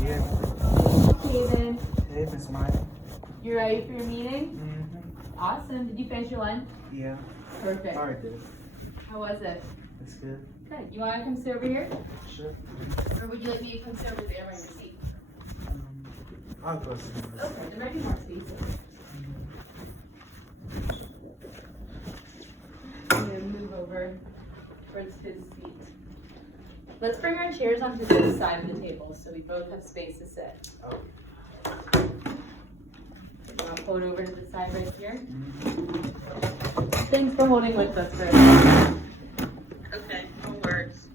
Yeah. Steven, Hey, Miss Maya. you ready for your meeting? Mm-hmm. Awesome. Did you finish your lunch? Yeah. Perfect. Alright, dude. How was it? It's good. Good. You want to come sit over here? Sure. Or would you like me to come sit over there on your seat? I'll go see this. Okay, there might be more space over there. I'm going to move over towards his seat. Let's bring our chairs onto this side of the table so we both have space to sit. Oh. I'll pull it over to the side right here. Mm-hmm. Thanks for holding with us for a second. Okay, no worries.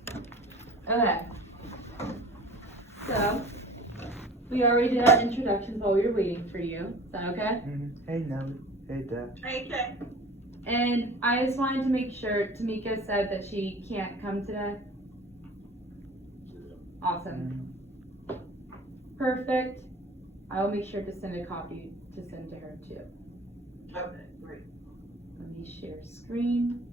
Okay. So, we already did our introductions while we were waiting for you. Is that okay? Mm-hmm. Hey, Nelly. Hey, Dad. Okay. And I just wanted to make sure, Tamika said that she can't come today. Awesome. Perfect. I will make sure to send a copy to send to her too. Okay, great. Let me share screen.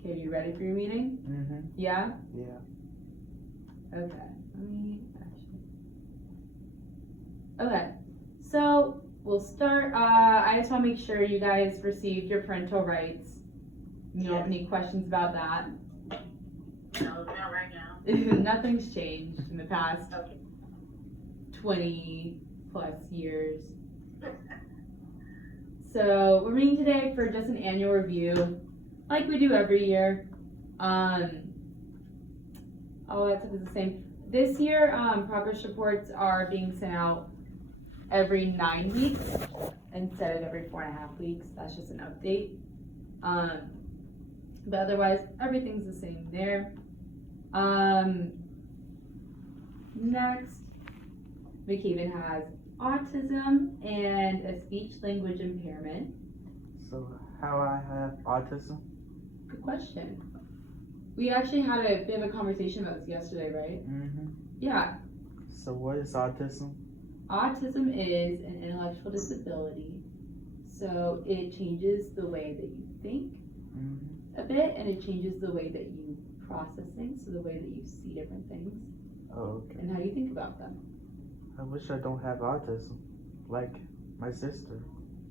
Okay, are you ready for your meeting? Mm-hmm. Yeah? Yeah. Okay. Let me actually. Okay. So we'll start. I just want to make sure you guys received your parental rights. You don't have any questions about that? No, not right now. Nothing's changed in the past Okay. 20 plus years. So we're meeting today for just an annual review, like we do every year. All that stuff is the same. This year, progress reports are being sent out every 9 weeks instead of every 4.5 weeks. That's just an update. But otherwise, everything's the same there. Next, McKeven has autism and a speech language impairment. So, how I have autism? Good question. We actually had a bit of a conversation about this yesterday, right? Mm-hmm. Yeah. So, what is autism? Autism is an intellectual disability. So it changes the way that you think Mm-hmm. a bit, and it changes the way that you process things, so the way that you see different things Oh, okay. and how you think about them. I wish I don't have autism, like my sister.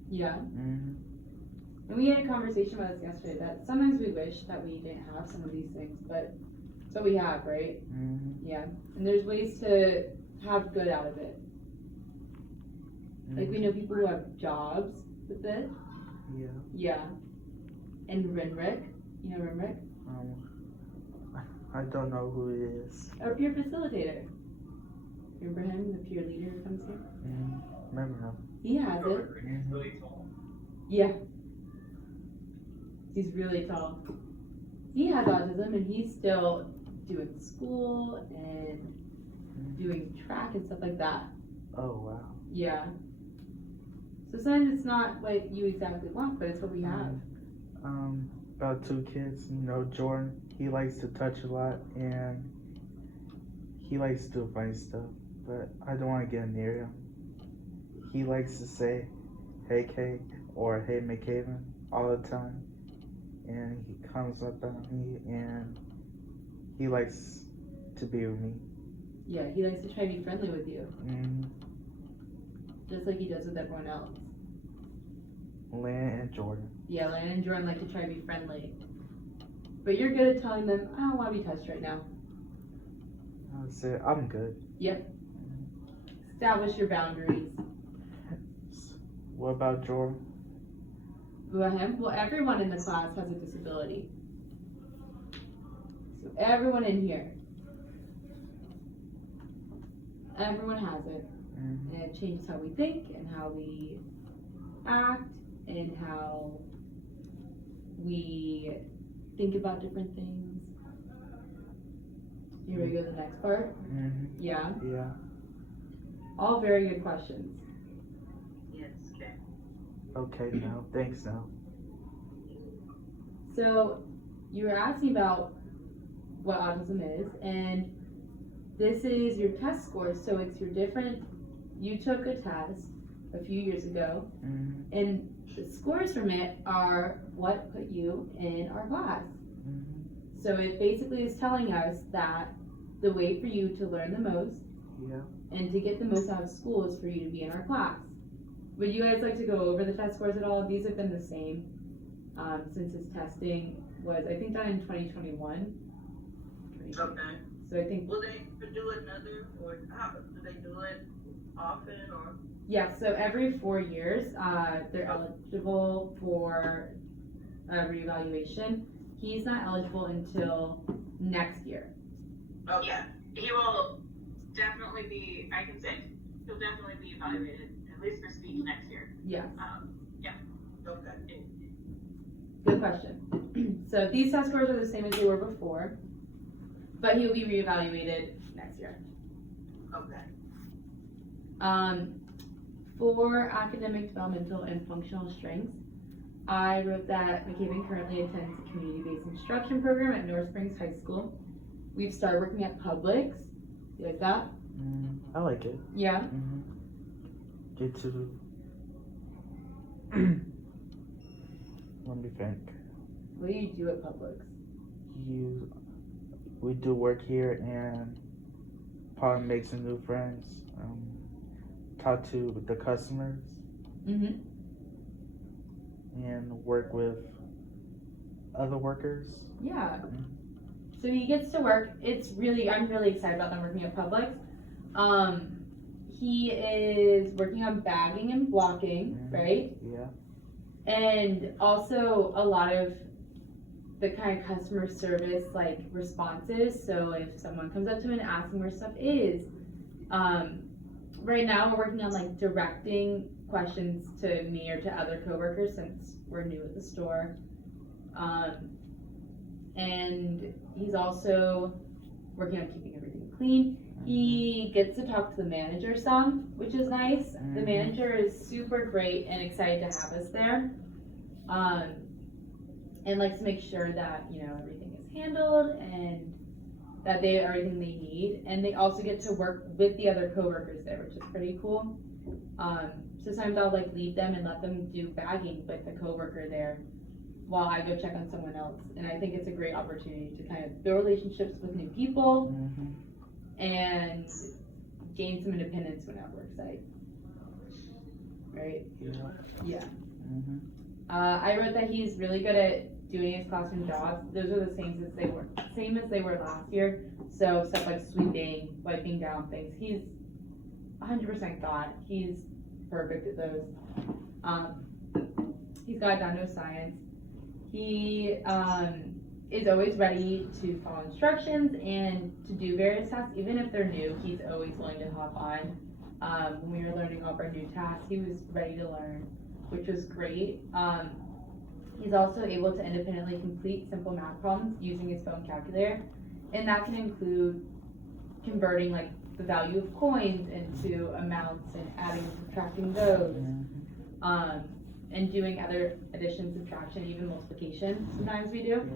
Yeah. Mm-hmm. And we had a conversation about this yesterday that sometimes we wish that we didn't have some of these things, but it's what we have, right? Mm-hmm. Yeah. And there's ways to have good out of it. Like we know people who have jobs with it. Yeah. Yeah. And Renrick. You know Renrick? I don't know who it is. Our peer facilitator. Remember him, the peer leader who comes here? Mm-hmm. Remember him? He has it. Mm-hmm. Yeah. He's really tall. He has autism and he's still doing school and doing track and stuff like that. Oh, wow. Yeah. So sometimes it's not what you exactly want, but it's what we have. About 2 kids. You know, Jordan, he likes to touch a lot and he likes to do funny stuff, but I don't want to get near him. He likes to say, "Hey, Kate," or "Hey, McKaven," all the time. And he comes up at me and he likes to be with me. Yeah, he likes to try to be friendly with you, Mm-hmm. just like he does with everyone else. Lana and Jordan. Yeah, Lana and Jordan like to try to be friendly. But you're good at telling them, I don't want to be touched right now. I would say, I'm good. Yep. Establish your boundaries. What about Jordan? About him? Well, everyone in the class has a disability. So everyone in here. Everyone has it. Mm-hmm. And it changes how we think and how we act and how we think about different things. You ready to go to the next part? Mm-hmm. Yeah. Yeah. All very good questions. Yes, okay. Okay, now. Thanks, now. So you were asking about what autism is, and this is your test scores. So it's your different. You took a test a few years ago, Mhm. and the scores from it are what put you in our class. Mhm. So it basically is telling us that the way for you to learn the most Yeah. and to get the most out of school is for you to be in our class. Would you guys like to go over the test scores at all? These have been the same since his testing was, I think, done in 2021. Okay. So I think, Will they do another, or how, do they do it often, or? yeah, so every 4 years, they're eligible for a reevaluation. He's not eligible until next year. Okay. Yeah, he will definitely be, I can say, he'll definitely be evaluated, at least for speech next year. Yes, Okay. good question. So these test scores are the same as they were before, but he'll be reevaluated next year. Okay. For academic, developmental, and functional strengths, I wrote that McCaven currently attends a community-based instruction program at North Springs High School. We've started working at Publix. You like that? I like it. Yeah. Mhm. Get to. Let me think. What do you do at Publix? We do work here and probably make some new friends. Talk to the customers Mm-hmm. and work with other workers. Yeah. So he gets to work. I'm really excited about them working at Publix. He is working on bagging and blocking, right? Yeah. And also a lot of the kind of customer service like responses. So if someone comes up to him and asks him where stuff is, right now we're working on like directing questions to me or to other coworkers since we're new at the store. And he's also working on keeping everything clean. He gets to talk to the manager some, which is nice. The Mhm. manager is super great and excited to have us there. And likes to make sure that, everything is handled and that they have everything they need. And they also get to work with the other coworkers there, which is pretty cool. Sometimes I'll like leave them and let them do bagging with the coworker there while I go check on someone else. And I think it's a great opportunity to kind of build relationships with new people Mhm. and gain some independence when at work site. Right? Yeah. Yeah. Mhm. I wrote that he's really good at doing his classroom jobs. Those are the same as they were last year. So stuff like sweeping, wiping down things. He's 100% got. He's perfect at those. He's got down to a science. He is always ready to follow instructions and to do various tasks, even if they're new. He's always willing to hop on. When we were learning all of our new tasks, he was ready to learn, which was great. He's also able to independently complete simple math problems using his phone calculator, and that can include converting like the value of coins into amounts and adding and subtracting those, and doing other addition, subtraction, even multiplication. Sometimes we do.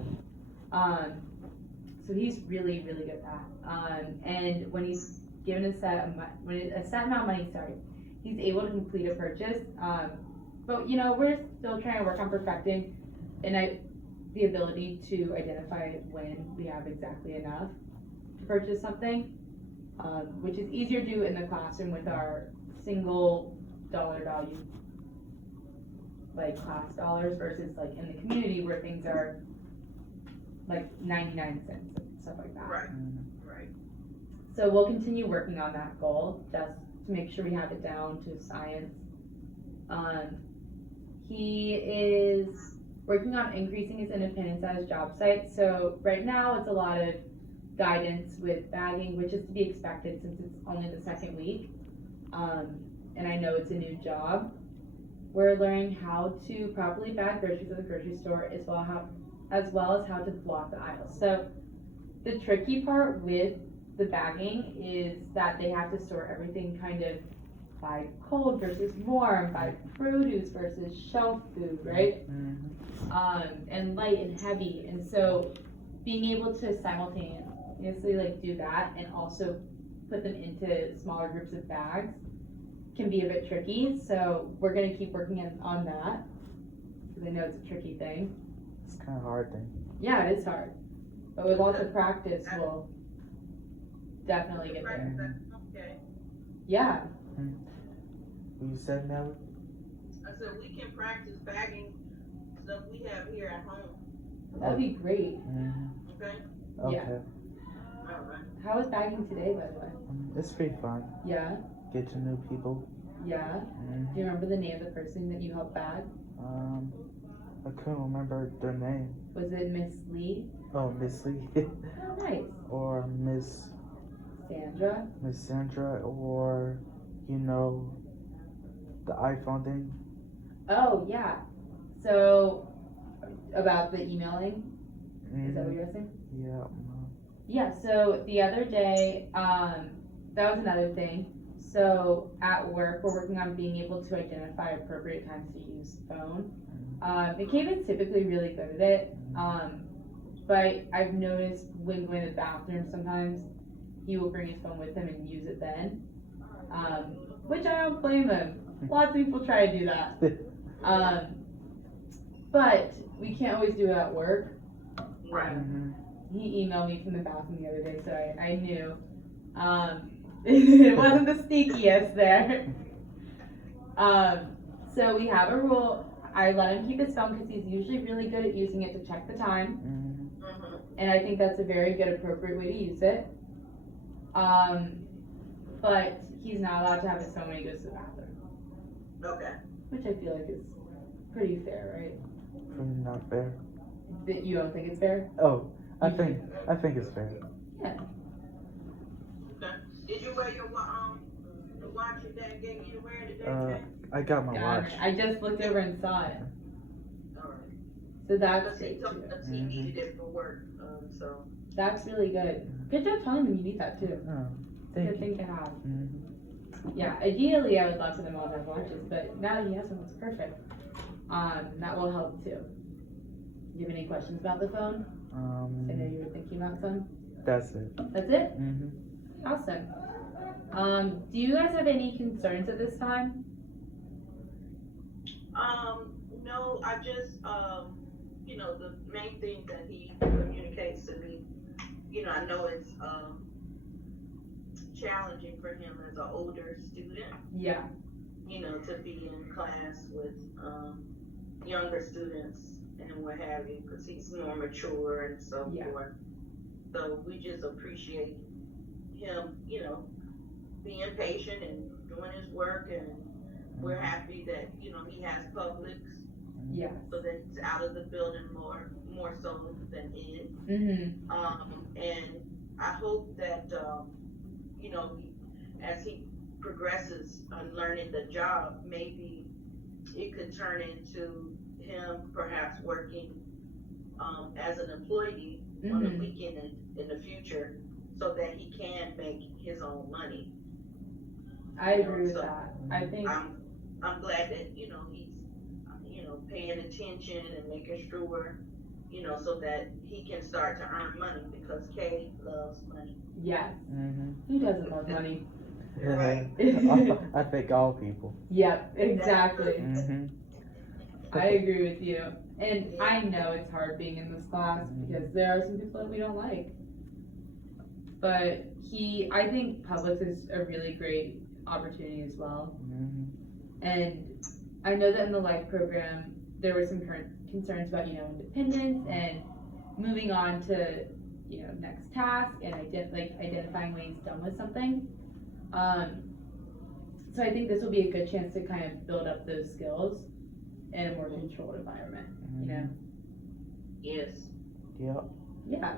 So he's really, really good at that. And when he's given a set amount of money, he's able to complete a purchase. But we're still trying to work on perfecting the ability to identify when we have exactly enough to purchase something, which is easier to do in the classroom with our single dollar value, like class dollars, versus like in the community where things are like 99 cents and stuff like that. Right. Mhm. Right. So we'll continue working on that goal just to make sure we have it down to science. He is working on increasing his independence at his job site. So right now it's a lot of guidance with bagging, which is to be expected since it's only the second week. And I know it's a new job. We're learning how to properly bag groceries at the grocery store as well as how to block the aisles. So the tricky part with the bagging is that they have to store everything kind of buy cold versus warm, buy produce versus shelf food, right? And light and heavy. And so being able to simultaneously like do that and also put them into smaller groups of bags can be a bit tricky. So we're gonna keep working on that because I know it's a tricky thing. It's kind of hard thing. Yeah, it is hard, but with lots of practice, we'll definitely get there. Okay. Yeah, What you said, Nelly? I said we can practice bagging stuff we have here at home. that'd be great. Okay. Okay. Yeah. All right. How was bagging today, by the way? It's pretty fun. Yeah, Get to new people. yeah. Do you remember the name of the person that you helped bag? I couldn't remember their name. Was it Miss Lee? Oh, Miss Lee, Oh, nice. or Miss Sandra? Sandra, or the iPhone thing. Oh, yeah. So, about the emailing? Is that what you're saying? Yeah. Yeah, so the other day, that was another thing. So at work, we're working on being able to identify appropriate times to use the phone. McCaven's typically really good at it, but I've noticed when going to the bathroom sometimes, he will bring his phone with him and use it then, which I don't blame him. Lots of people try to do that. But we can't always do it at work. Right. He emailed me from the bathroom the other day, so I knew. It wasn't the sneakiest there. So we have a rule. I let him keep his phone because he's usually really good at using it to check the time. And I think that's a very good, appropriate way to use it. But he's not allowed to have his phone when he goes to the bathroom, Okay. which I feel like is pretty fair, right? Pretty not fair. That you don't think it's fair? Oh, I think it's fair. Yeah. Okay. Did you wear your the watch your dad gave you to wear today? Jay? I got my God, watch. I just looked over and saw it. All right. So that's Because he good told too. us he needed it for work. So. That's really good. Good job telling them you need that too. Oh, Good thank you. thing to have. Mhm. Yeah, ideally I would love for them all to have watches, but now that he has one, it's perfect. That will help too. Do you have any questions about the phone? I know you were thinking about some. That's it. That's it? Mm-hmm. Awesome. Do you guys have any concerns at this time? No, I just, the main thing that he communicates to me, I know it's, challenging for him as an older student, Yeah. to be in class with, younger students and what have you, because he's more mature and so Yeah. forth. So we just appreciate him, being patient and doing his work, and we're happy that, he has Publix, Yeah. so that he's out of the building more so than in. Mm-hmm. And I hope that, as he progresses on learning the job, maybe it could turn into him perhaps working, as an employee on the weekend in the future, so that he can make his own money. I agree with So, that. I think, I'm glad that, he's, paying attention and making sure, so that he can start to earn money, because Kay loves money. yes. Mm-hmm. Who doesn't love money? Right. I think all people. Yep, exactly. Mm-hmm. I agree with you. And I know it's hard being in this class because there are some people that we don't like. But I think Publix is a really great opportunity as well. Mm-hmm. And I know that in the life program, there were some current concerns about, independence and moving on to, next task and identifying when he's done with something. So I think this will be a good chance to kind of build up those skills in a more controlled environment, Yes. Yep. Yeah.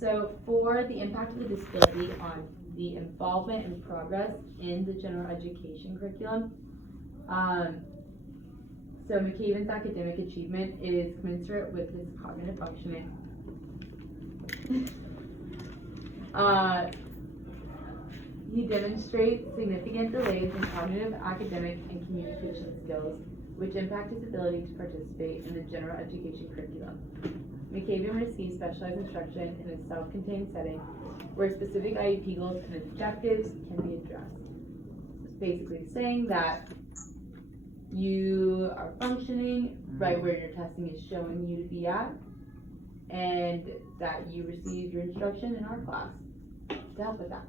So for the impact of the disability on the involvement and progress in the general education curriculum, so McCaven's academic achievement is commensurate with his cognitive functioning. He demonstrates significant delays in cognitive, academic, and communication skills, which impact his ability to participate in the general education curriculum. McCaven receives specialized instruction in a self-contained setting where specific IEP goals and objectives can be addressed. It's basically saying that you are functioning right where your testing is showing you to be at, and that you receive your instruction in our class to help with that.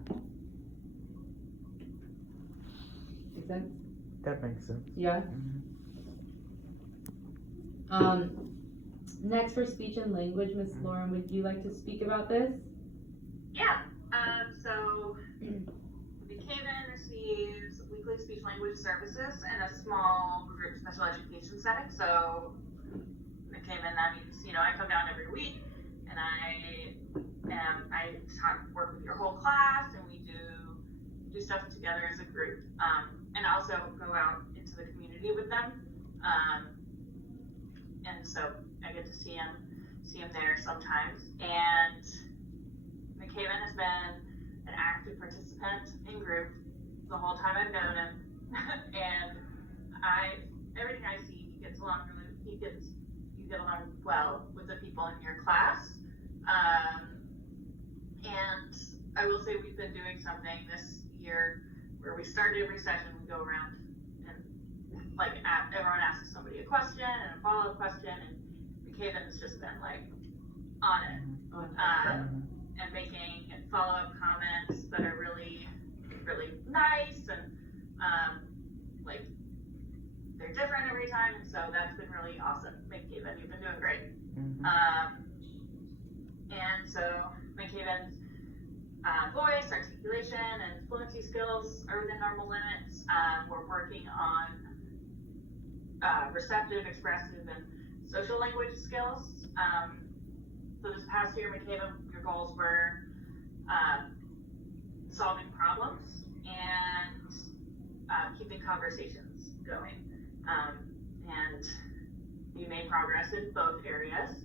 Make sense? That makes sense. Yeah. Mhm. Next for speech and language, Miss Lauren, would you like to speak about this? Yeah, so McCaven receives weekly speech language services in a small group special education setting. So McCaven, that means, I come down every week and I work with your whole class and we do stuff together as a group. And also go out into the community with them. And so I get to see him there sometimes. And McCaven has been an active participant in group the whole time I've known him. And everything I see, you get along well with the people in your class. And I will say we've been doing something this year where we start every session, we go around and everyone asks somebody a question and a follow-up question, and McCaven has just been on it, and making follow-up comments that are really, really nice, and they're different every time, and so that's been really awesome. McCaven, you've been doing great. And so McCaven's voice, articulation, and fluency skills are within normal limits. We're working on receptive, expressive, and social language skills. So this past year, McCaven, your goals were solving problems and keeping conversations going. And you made progress in both areas.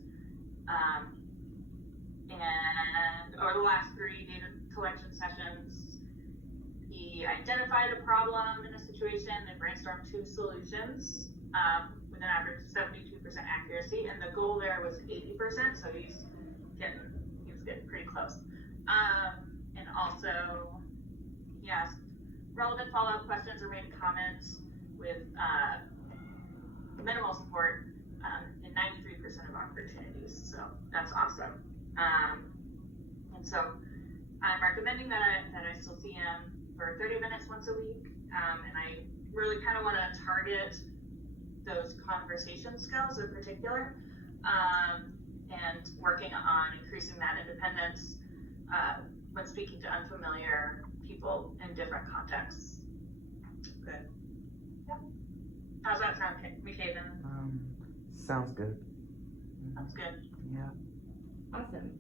And over the last 3 data collection sessions, he identified a problem in a situation and brainstormed 2 solutions with an average of 72% accuracy, and the goal there was 80%, so he was getting pretty close. And also, he asked relevant follow-up questions or made comments with minimal support in 93% of opportunities, so that's awesome. And so I'm recommending that I still see him for 30 minutes once a week, and I really kind of want to target those conversation skills in particular, and working on increasing that independence when speaking to unfamiliar people in different contexts. Good. Yeah. How's that sound, McCaven? Sounds good. Sounds good. Yeah. Awesome.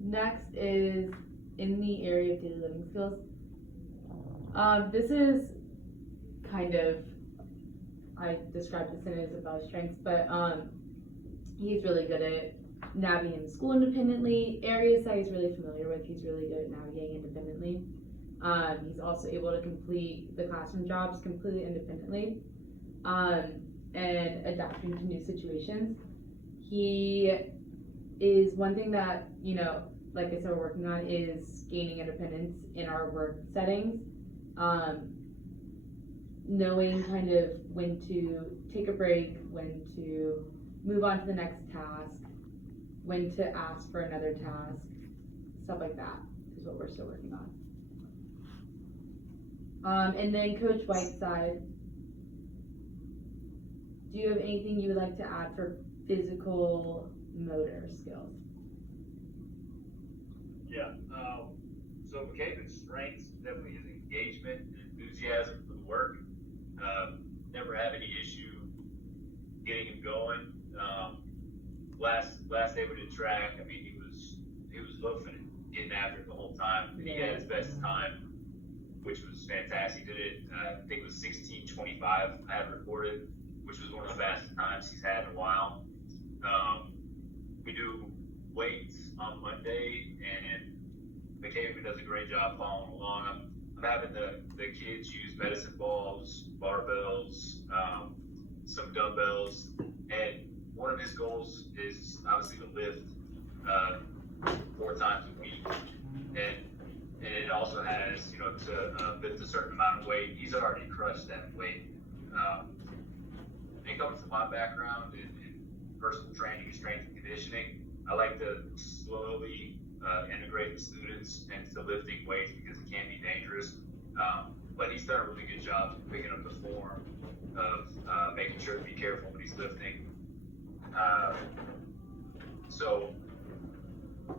Next is in the area of daily living skills. This is kind of, I described this in his above strengths, but he's really good at navigating school independently. Areas that he's really familiar with, he's really good at navigating independently. He's also able to complete the classroom jobs completely independently, and adapting to new situations. He is one thing that, like I said, we're working on is gaining independence in our work settings. Knowing kind of when to take a break, when to move on to the next task, when to ask for another task, stuff like that is what we're still working on. And then Coach Whiteside, do you have anything you would like to add for physical motor skills? Yeah, so McCaven's strengths definitely his engagement and enthusiasm for the work. Never have any issue getting him going. Last day we did track, I mean, he was hoofing it, getting after it the whole time. And he had his best time, which was fantastic. He did it, I think it was 16:25 I have recorded, which was one of the fastest times he's had in a while. we do weights on Monday, and McCabe does a great job following along. I'm having the kids use medicine balls, barbells, some dumbbells, and one of his goals is obviously to lift 4 times a week, and it also has, you know, to lift a certain amount of weight. He's already crushed that weight. It comes from my background in personal training and strength and conditioning. I like to slowly integrate the students into lifting weights because it can be dangerous. But he's done a really good job of picking up the form of making sure to be careful when he's lifting. So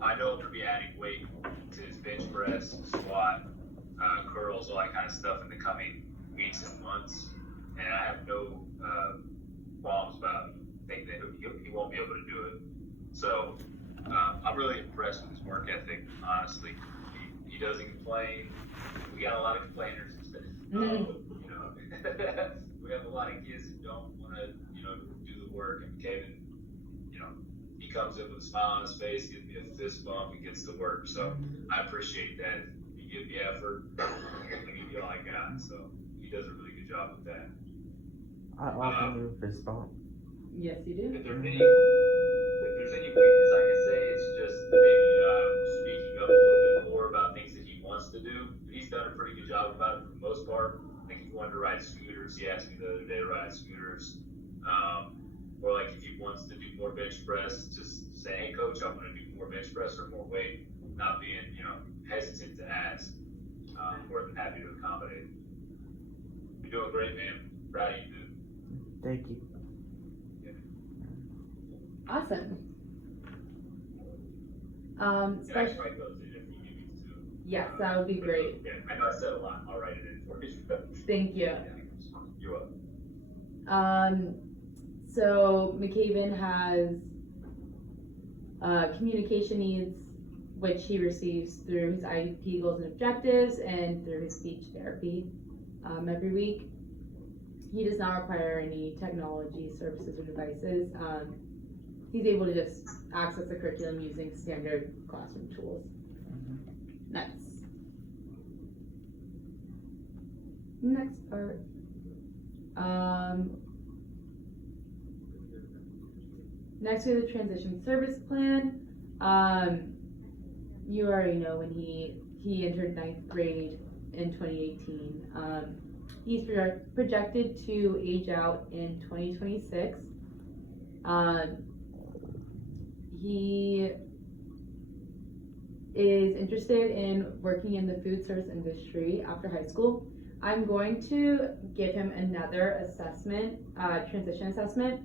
I know we'll be adding weight to his bench press, squat, curls, all that kind of stuff in the coming weeks and months. And I have no qualms about thinking that he won't be able to do it. So I'm really impressed with his work ethic, honestly. He doesn't complain. We got a lot of complainers instead. You know, we have a lot of kids who don't want to, you know, do the work. And Kevin, you know, he comes in with a smile on his face, gives me a fist bump, and gets to work. So I appreciate that. You give me effort, I'm gonna give you all I got. So he does a really good job with that. I often do a fist bump. Yes, you do. If there's any weakness I can say, it's just maybe speaking up a little bit more about things that he wants to do. He's done a pretty good job about it for the most part. I think he wanted to ride scooters. He asked me the other day to ride scooters. Or like if he wants to do more bench press, just say, hey coach, I'm gonna do more bench press or more weight, not being, you know, hesitant to ask. More than happy to accommodate. You're doing great, man. Proud of you, dude. Thank you. Awesome. Yeah, I Special, can write those in if you give me two. yes, that would be great. Yeah, I know I said a lot. I'll write it in for you. Thank you. Yeah, you're welcome. So McCaven has communication needs, which he receives through his IEP goals and objectives and through his speech therapy every week. He does not require any technology services or devices. He's able to just access the curriculum using standard classroom tools. Next part. Next we have the transition service plan. You already know when he entered 9th grade in 2018. He's projected to age out in 2026. He is interested in working in the food service industry after high school. I'm going to give him another assessment, transition assessment,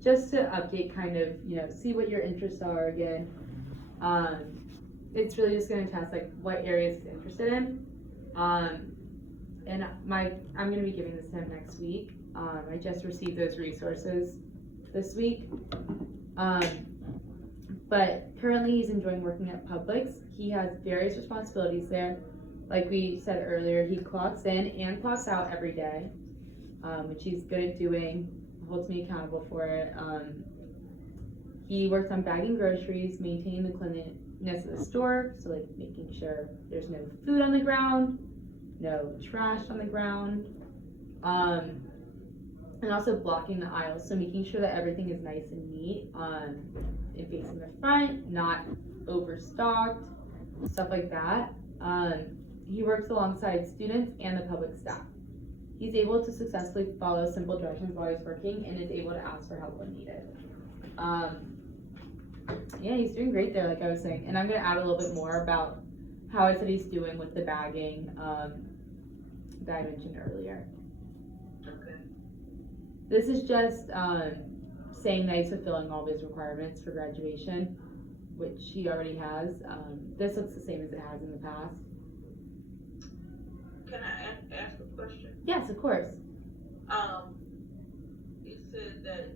just to update, kind of, you know, see what your interests are again. It's really just going to test like what areas he's interested in. And I'm going to be giving this to him next week. I just received those resources this week. But currently he's enjoying working at Publix. He has various responsibilities there. Like we said earlier, he clocks in and clocks out every day, which he's good at doing, holds me accountable for it. He works on bagging groceries, maintaining the cleanliness of the store, so like making sure there's no food on the ground, no trash on the ground, and also blocking the aisles, so making sure that everything is nice and neat, and facing the front, not overstocked, stuff like that. He works alongside students and the public staff. He's able to successfully follow simple directions while he's working and is able to ask for help when needed. Yeah, he's doing great there, like I was saying. And I'm going to add a little bit more about how I said he's doing with the bagging that I mentioned earlier. Okay. This is just saying that he's fulfilling all of his requirements for graduation, which he already has. This looks the same as it has in the past. Can I ask a question? Yes, of course. You said that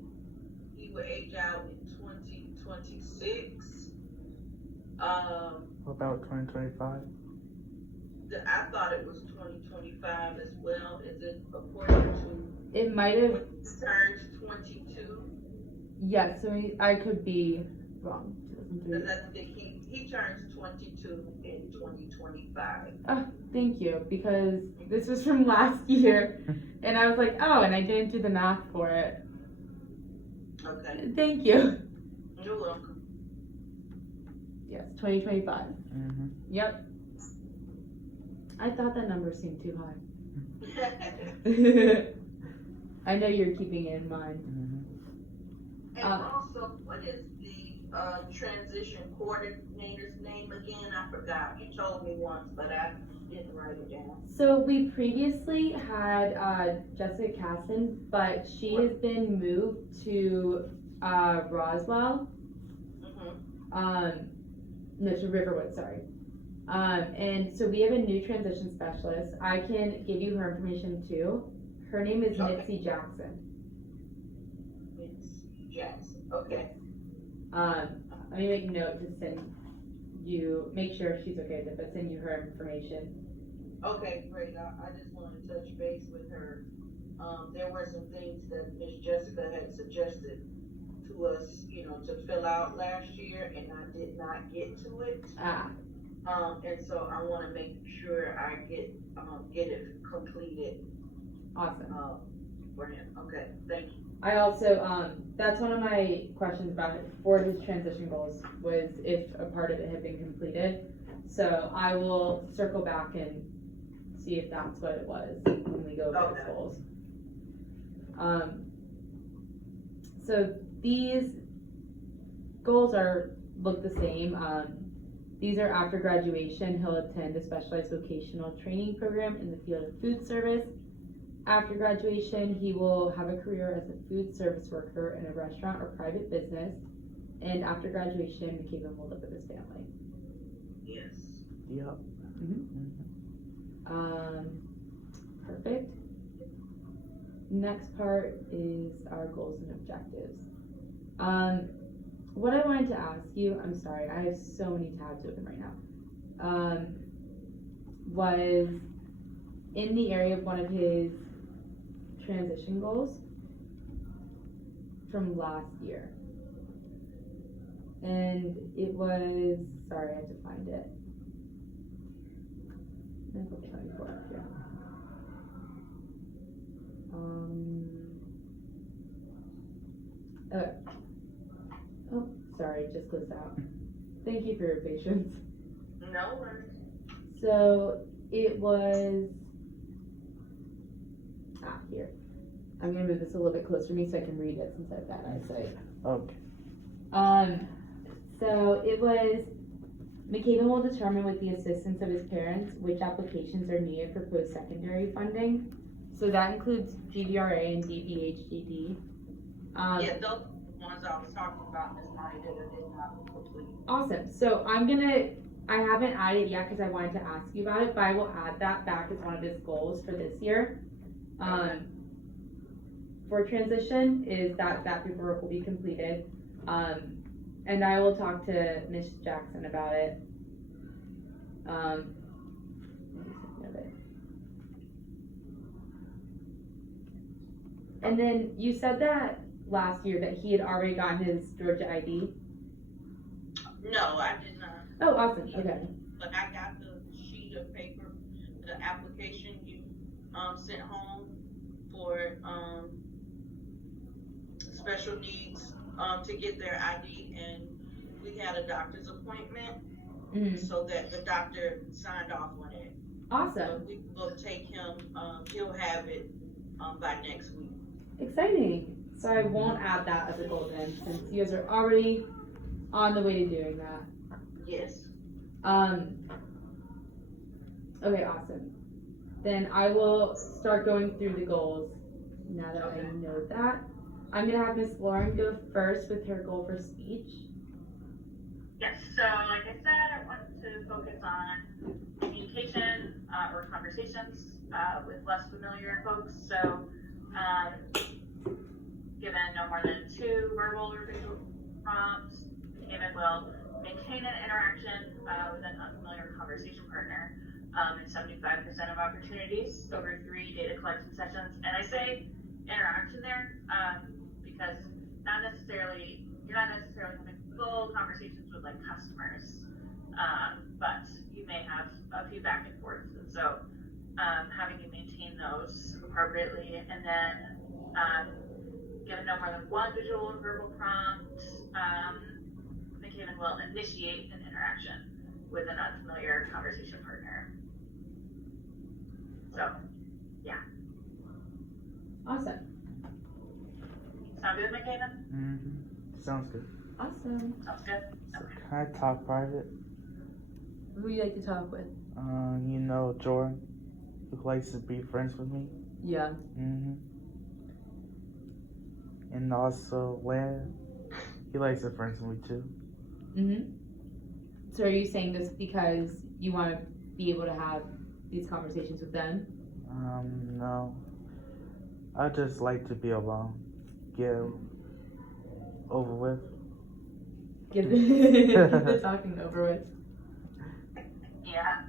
he would age out in 2026. What about 2025? I thought it was 2025 as well. Is it according to It might have, when he turns 22? yes, so I could be wrong, Cause 2003. I think he turns 22 in 2025. Oh, thank you, because this was from last year, and I was like, oh, and I didn't do the math for it. Okay, Thank you. you're welcome. Yes, 2025. Mm-hmm. Yep. I thought that number seemed too high. I know you're keeping it in mind. Mm-hmm. And also, what is the transition coordinator's name again? I forgot. You told me once, but I didn't write it down. So we previously had Jessica Caston, but she has been moved to Roswell. Mm-hmm. No, to Riverwood, sorry. And so we have a new transition specialist. I can give you her information too. Her name is Okay. Mitzi Jackson. It's Jackson. Okay. Let me make note to send you, make sure she's okay with it, but send you her information. Okay, great. I just wanted to touch base with her. There were some things that Miss Jessica had suggested to us, to fill out last year, and I did not get to it. And so I want to make sure I get it completed Awesome. for him. Okay, thank you. I also, that's one of my questions about it for his transition goals, was if a part of it had been completed. So I will circle back and see if that's what it was when we go over his Okay. goals. So these goals look the same. These are after graduation, he'll attend a specialized vocational training program in the field of food service. After graduation, he will have a career as a food service worker in a restaurant or private business. And after graduation, McCaven will live with his family. Yes. Yep. Perfect. Next part is our goals and objectives. What I wanted to ask you, I'm sorry, I have so many tabs open right now, was in the area of one of his transition goals from last year. And it was, sorry, I have to find it. I'll put 24 up here. Okay. Oh, sorry, it just closed out. Thank you for your patience. No worries. So it was, here. I'm gonna move this a little bit closer to me so I can read it since I have bad eyesight. Okay. So it was, McCaven will determine with the assistance of his parents which applications are needed for post-secondary funding. So that includes GDRA and DBHDD. Yeah, those are the ones I was talking about, Ms. Marty, that I did not complete. Awesome. So I haven't added yet because I wanted to ask you about it, but I will add that back as one of his goals for this year. For transition is that paperwork will be completed. And I will talk to Ms. Jackson about it. And then you said that last year that he had already gotten his Georgia ID. No, I did not. Oh, awesome. Okay. But I got the sheet of paper, the application you sent home for special needs to get their ID, and we had a doctor's appointment, so that the doctor signed off on it. Awesome. So we will take him. He'll have it by next week. Exciting. So I won't add that as a goal then, since you guys are already on the way to doing that. Yes. Okay, awesome. Then I will start going through the goals now that Okay. I know that. I'm gonna have Miss Lauren go first with her goal for speech. Yes, so like I said, I want to focus on communication or conversations with less familiar folks. So, given no more than 2 verbal or visual prompts, David will maintain an interaction with an unfamiliar conversation partner in 75% of opportunities over 3 data collection sessions. And I say interaction there because you're not necessarily having typical conversations with like customers, but you may have a few back and forths, and so having you maintain those appropriately, and then given no more than one visual and verbal prompt, McCaven will initiate an interaction with an unfamiliar conversation partner. So, yeah. Awesome. Sound good, McCaven? Mm-hmm. Sounds good. Awesome. Sounds good? So can I talk private? Who would you like to talk with? You know Jordan, who likes to be friends with me. Yeah. Mm-hmm. And also Lan, he likes to be friends with me too. Mm-hmm. So are you saying this because you want to be able to have these conversations with them? No. I just like to be alone. Get over with. Get the talking over with. Yeah.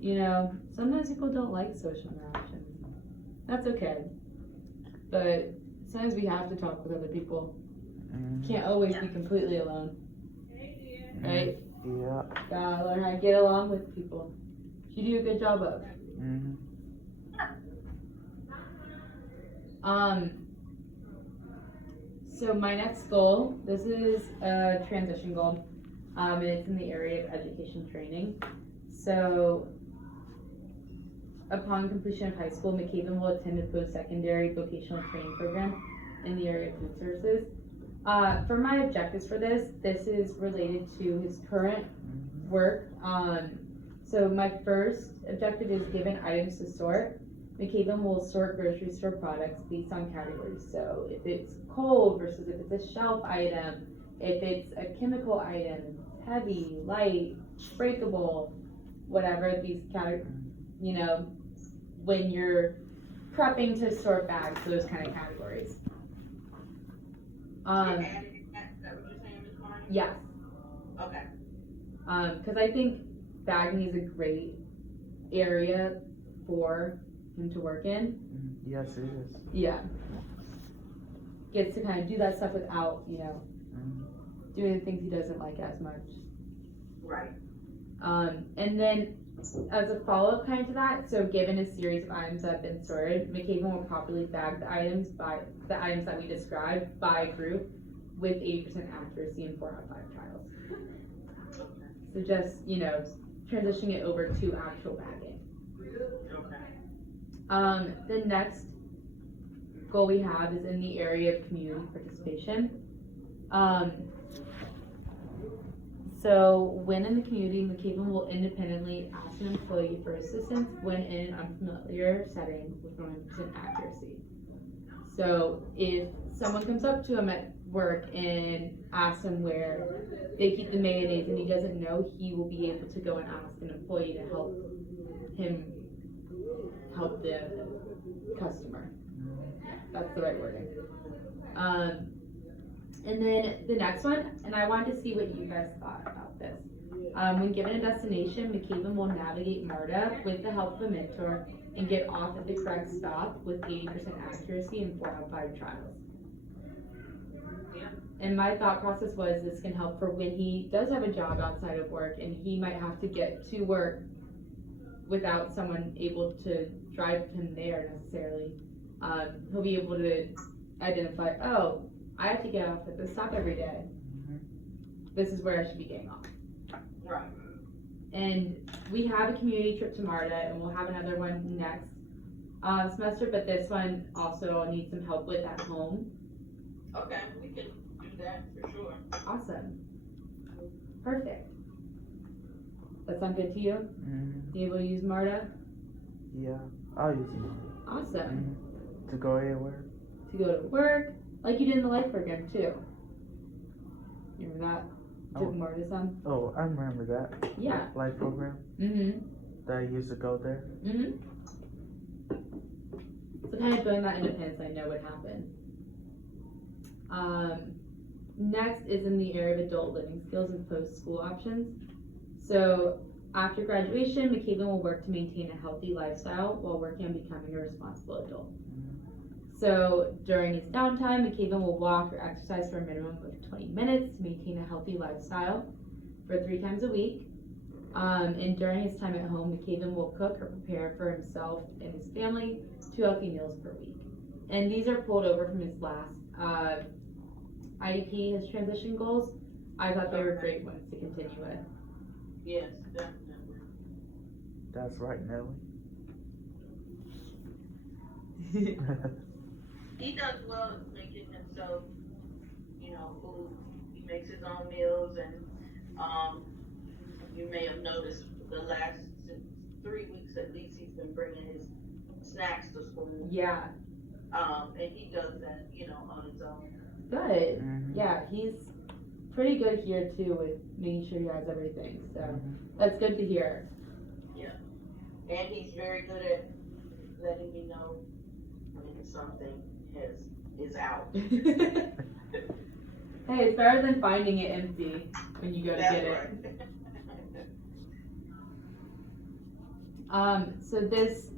You know, sometimes people don't like social interactions. That's okay. But sometimes we have to talk with other people. Mm-hmm. Can't always be completely alone. Right? Yeah. Gotta learn how to get along with people. You do a good job of. Mm-hmm. So my next goal, this is a transition goal, and it's in the area of education training. So upon completion of high school, McCaven will attend a post-secondary vocational training program in the area of food services. For my objectives for this is related to his current work. So my first objective is given items to sort. McCaven will sort grocery store products based on categories. So if it's cold versus if it's a shelf item, if it's a chemical item, heavy, light, breakable, whatever these categories, you know, when you're prepping to sort bags, those kind of categories. Is that what you're saying, Ms. Barney? Yes. Okay. Because I think bagging is a great area for him to work in. Yes, it is. Yeah. Gets to kind of do that stuff without, you know, doing the things he doesn't like as much. Right. And then as a follow-up kind of to that, so given a series of items that have been sorted, McCaven will properly bag the items that we described by group with 80% accuracy in 4 out of 5 trials. So just, you know, transitioning it over to actual bagging. Okay. The next goal we have is in the area of community participation. So when in the community, McCaven will independently ask an employee for assistance when in an unfamiliar setting with 100% accuracy. So if someone comes up to him at work and asks him where they keep the mayonnaise and he doesn't know, he will be able to go and ask an employee to help him help the customer. That's the right wording. And then the next one, and I wanted to see what you guys thought about this. When given a destination, McCaven will navigate MARTA with the help of a mentor and get off at the correct stop with 80% accuracy in 4 out of 5 trials. And my thought process was this can help for when he does have a job outside of work and he might have to get to work without someone able to drive him there necessarily. He'll be able to identify, oh, I have to get off at this stop every day. This is where I should be getting off. Right. And we have a community trip to MARTA, and we'll have another one next semester, but this one also I'll need some help with at home. Okay, we can do that for sure. Awesome. Perfect. That sound good to you? You able to use MARTA? Yeah, I'll use it. Awesome. To go anywhere. To go to work, like you did in the life program too. You remember that? Took MARTA some? Oh, I remember that. Yeah. Life program. That I used to go there. So kind of building that independence, I know what happened. Next is in the area of adult living skills and post-school options. So after graduation, McCaven will work to maintain a healthy lifestyle while working on becoming a responsible adult. So during his downtime, McCaven will walk or exercise for a minimum of 20 minutes to maintain a healthy lifestyle for 3 times a week. And during his time at home, McCaven will cook or prepare for himself and his family 2 healthy meals per week. And these are pulled over from his last IDP, his transition goals. I thought they were great ones to continue with. Yes, definitely. That's right, Nelly. He does well at making himself, food. He makes his own meals, and you may have noticed the last 3 weeks at least he's been bringing his snacks to school. Yeah, And he does that, on his own. good. Mhm. Yeah, he's pretty good here too with making sure he has everything. So Mhm. that's good to hear. And he's very good at letting me know when something is out. Hey, it's better than finding it empty when you go to That's get it. right. So this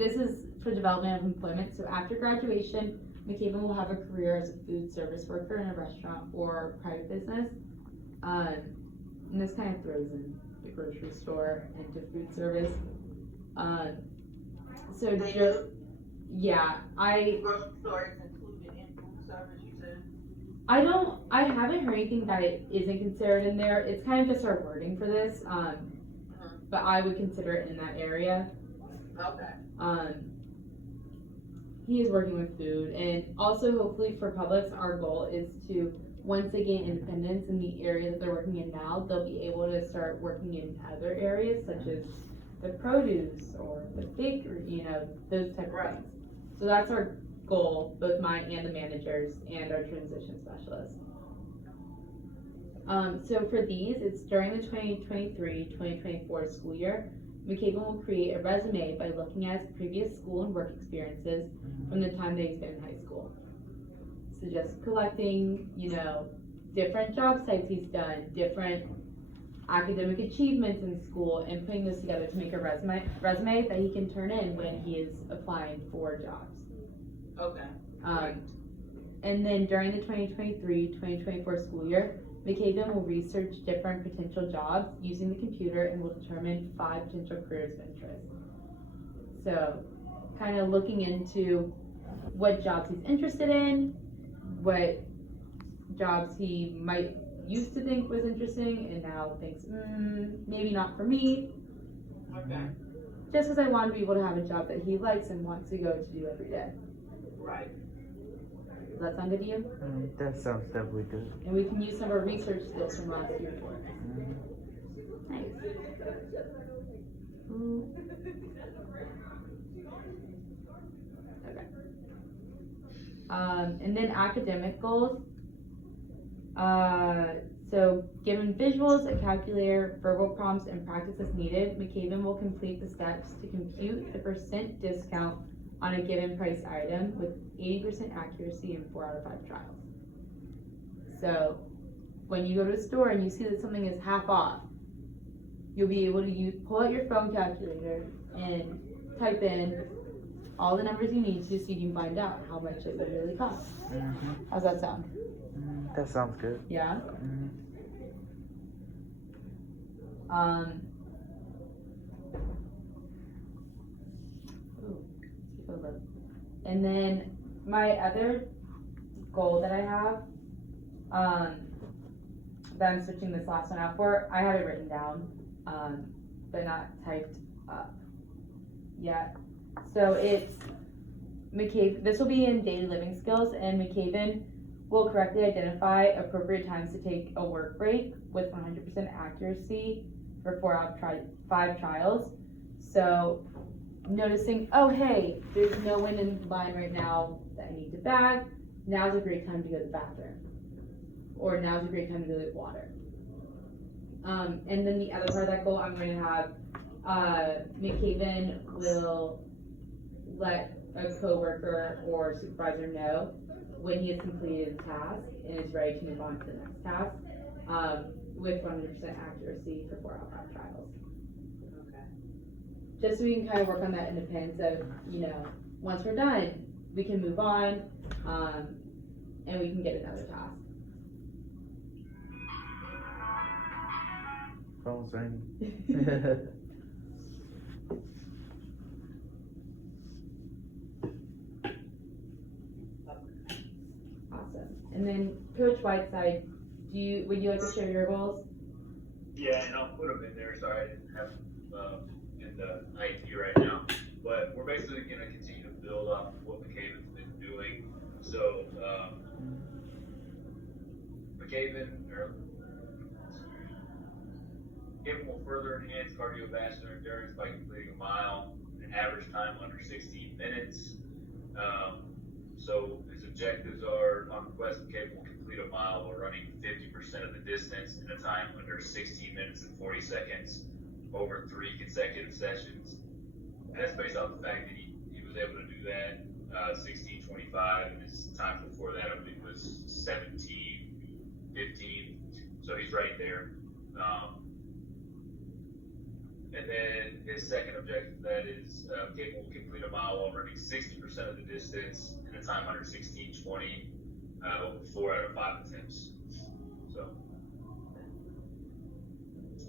is for development of employment. So after graduation, McCaven will have a career as a food service worker in a restaurant or private business. And this kind of throws in the grocery store into food service. So They do. yeah, Grocery store is included in food service, you said? I haven't heard anything that it isn't considered in there. It's kind of just our wording for this. But I would consider it in that area. Okay. He is working with food, and also hopefully for Publix, our goal is to, once they gain independence in the area that they're working in now, they'll be able to start working in other areas such as the produce or the bakery, those type of Right. things. So that's our goal, both mine and the managers and our transition specialist. So for these, it's during the 2023-2024 school year. McCaven will create a resume by looking at his previous school and work experiences from the time that he's been in high school. So just collecting, different job sites he's done, different academic achievements in school, and putting this together to make a resume that he can turn in when he is applying for jobs. Okay. And then during the 2023-2024 school year, McCaven will research different potential jobs using the computer and will determine 5 potential careers of interest. So, kind of looking into what jobs he's interested in, what jobs he might used to think was interesting and now thinks, maybe not for me. Okay. Just because I want to be able to have a job that he likes and wants to go to do every day. Right. Does that sound good to you? That sounds definitely good. And we can use some of our research skills from last year for it. Mhm. Nice. Okay. And then academic goals. So given visuals, a calculator, verbal prompts, and practice as needed, McCaven will complete the steps to compute the % discount on a given price item with 80% accuracy in 4 out of 5 trials. So when you go to a store and you see that something is half off, you'll be able to pull out your phone calculator and type in all the numbers you need to so you can find out how much it would really cost. Mhm. How's that sound? That sounds good. Yeah? Mhm. Skip over. And then my other goal that I have, that I'm switching this last one out for, I have it written down, but not typed up yet. So it's McCaven, this will be in daily living skills, and McCaven will correctly identify appropriate times to take a work break with 100% accuracy for 4 out of 5 trials. So noticing, oh hey, there's no one in line right now that I need to bag, now's a great time to go to the bathroom. Or now's a great time to go get water. And then the other part of that goal, I'm going to have, McCaven will let a coworker or supervisor know when he has completed a task and is ready to move on to the next task, with 100% accuracy for 4 out of 5 trials. Okay. Just so we can kind of work on that independence of, once we're done, we can move on, and we can get another task. Phone's ringing. Awesome. And then Coach Whiteside, would you like to share your goals? Yeah, and I'll put them in there. Sorry, I didn't have them in the IT right now. But we're basically going to continue to build off what McCaven's been doing. So, McCaven will further enhance cardiovascular endurance by completing a mile in an average time under 16 minutes. So his objectives are, on request, McCaven will complete a mile while running 50% of the distance in a time under 16 minutes and 40 seconds over 3 consecutive sessions. And that's based off the fact that he was able to do that 16:25, and his time before that I believe was 17:15. So he's right there. And then his second objective that is capable of complete a mile while running 60% of the distance in a time under 16:20 over 4 out of 5 attempts. So,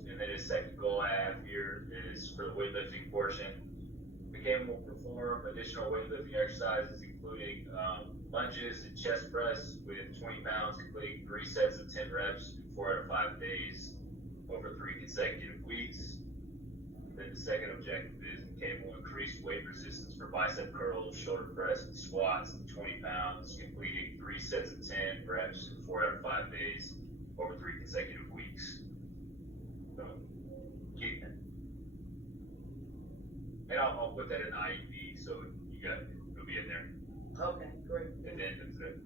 and then his second goal I have here is for the weightlifting portion. McCaven will perform additional weightlifting exercises, including lunges and chest press with 20 pounds, completing 3 sets of 10 reps in 4 out of 5 days over 3 consecutive weeks. Then the second objective is McCaven will increase weight resistance for bicep curls, shoulder press, and squats in 20 pounds, completing 3 sets of 10 reps in 4 out of 5 days over 3 consecutive weeks. So, keep it. And I'll put that in IEP, so you got it. It'll be in there. Okay, great. At the end of the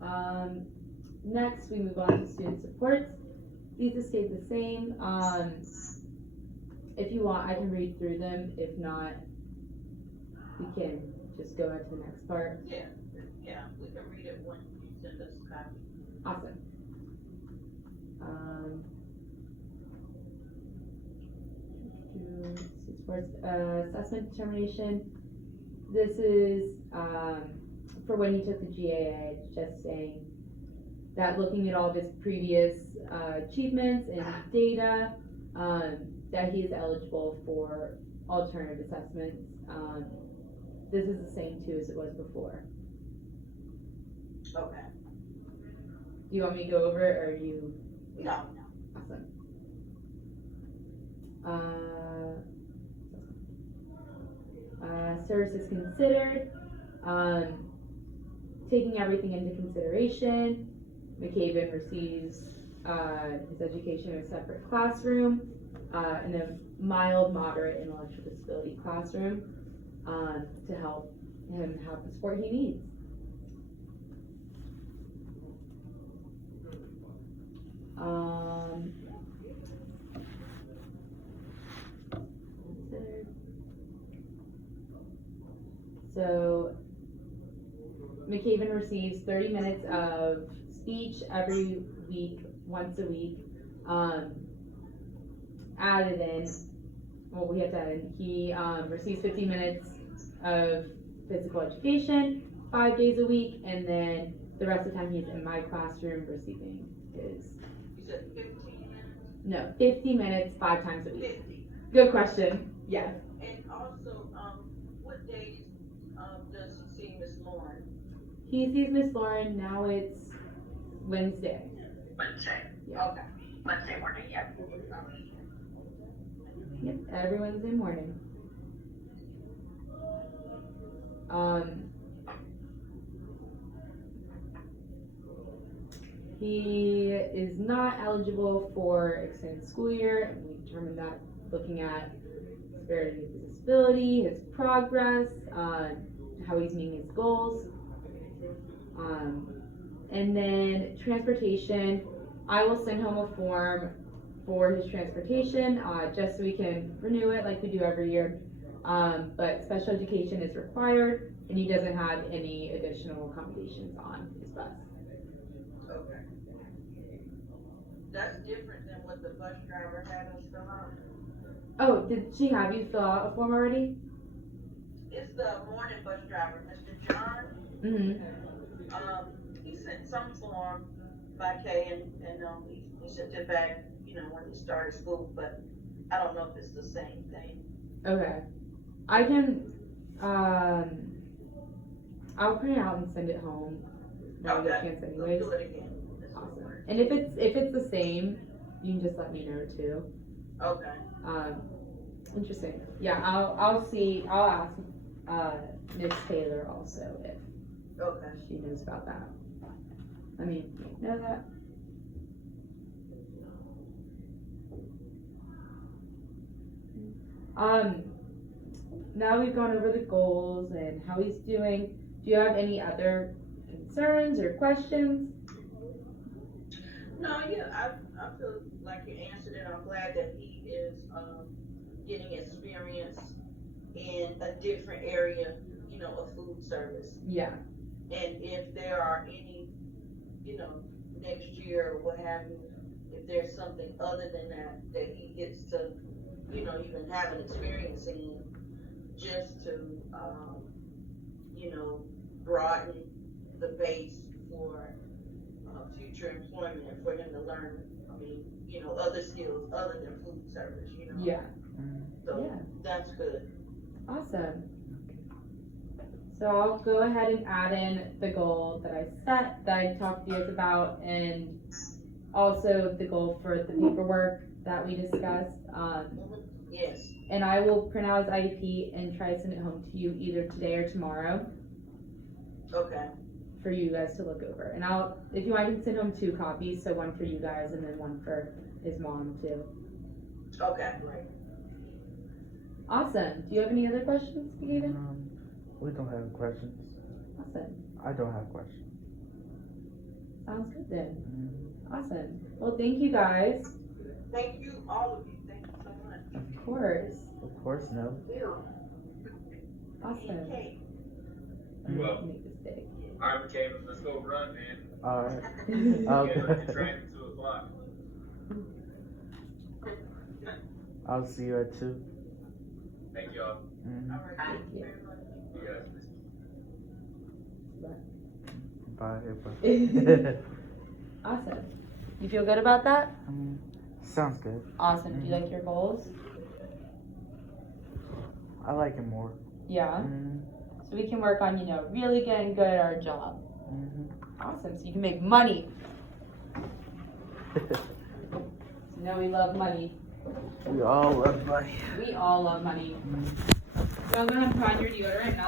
Awesome. Next, we move on to student supports. These have stayed the same. If you want, I can read through them. If not, we can just go on to the next part. Yeah, we can read it when you send us a copy. Awesome. Sports assessment determination. This is for when he took the GAA. It's just saying that looking at all of his previous achievements and data, that he is eligible for alternative assessments. This is the same too as it was before. Okay. Do you want me to go over it, or are you? No. Awesome. Services considered, taking everything into consideration, McCaven receives his education in a separate classroom, in a mild, moderate intellectual disability classroom, to help him have the support he needs. So McCaven receives 30 minutes of speech every week, once a week. Added in, well, we have to add in, he receives 15 minutes of physical education 5 days a week, and then the rest of the time he's in my classroom receiving his. You said 15 minutes? No, 50 minutes 5 times a week. 50. Good question. Yes. And also, what days does he see Miss Lauren? He sees Miss Lauren, now it's Wednesday. Wednesday. Yeah. Okay. Wednesday morning, yeah. Yep, every Wednesday morning. He is not eligible for extended school year, and we determined that looking at severity of his disability, his progress, how he's meeting his goals. And then transportation, I will send home a form for his transportation, just so we can renew it like we do every year. But special education is required, and he doesn't have any additional accommodations on his bus. Okay. That's different than what the bus driver had us fill Oh, did she have you fill out a form already? It's the morning bus driver, Mr. John. Mm-hmm. He sent some form by Kay and he sent it back, when he started school, but I don't know if it's the same thing. Okay. I can, I'll print it out and send it home. When I get a chance We'll anyways. do it again. This will Awesome. work. And if it's the same, you can just let me know too. Okay. Interesting. Yeah, I'll ask, Miss Taylor also if Okay. she knows about that. I mean, you know that? Now we've gone over the goals and how he's doing. Do you have any other concerns or questions? No, yeah, I feel like you answered it. I'm glad that he is, getting experience in a different area, of food service. Yeah. And if there are any, next year or what have you, if there's something other than that he gets to, even have an experience in, just to, broaden the base for future employment and for him to learn, other skills other than food service, Yeah. So Yeah. that's good. Awesome. So I'll go ahead and add in the goal that I set, that I talked to you guys about, and also the goal for the paperwork that we discussed. Yes. And I will print out his IEP and try to send it home to you either today or tomorrow Okay. for you guys to look over. And if you want, I can send home 2 copies, so one for you guys and then one for his mom too. Okay, great. Awesome. Do you have any other questions, Steven? We don't have questions. Awesome. I don't have questions. Sounds good then. Mm, Awesome. Well, thank you guys. Thank you, all of you. Thank you so much. Of course. Of course, no. Awesome. Okay. Well, Make this big. alright, McCabe, let's go run, man. Alright. Okay, let's Okay. get trained at 2 o'clock. I'll see you at 2. Thank y'all. Mm, All right. Thank you. You guys. bye. Bye. Awesome. You feel good about that? Sounds good. Awesome. Do you like your goals? I like it more. Yeah. Mm, So we can work on, really getting good at our job. Awesome. So you can make money. You know we love money. We all love money. We all love money. So I'm gonna have to find your deodorant.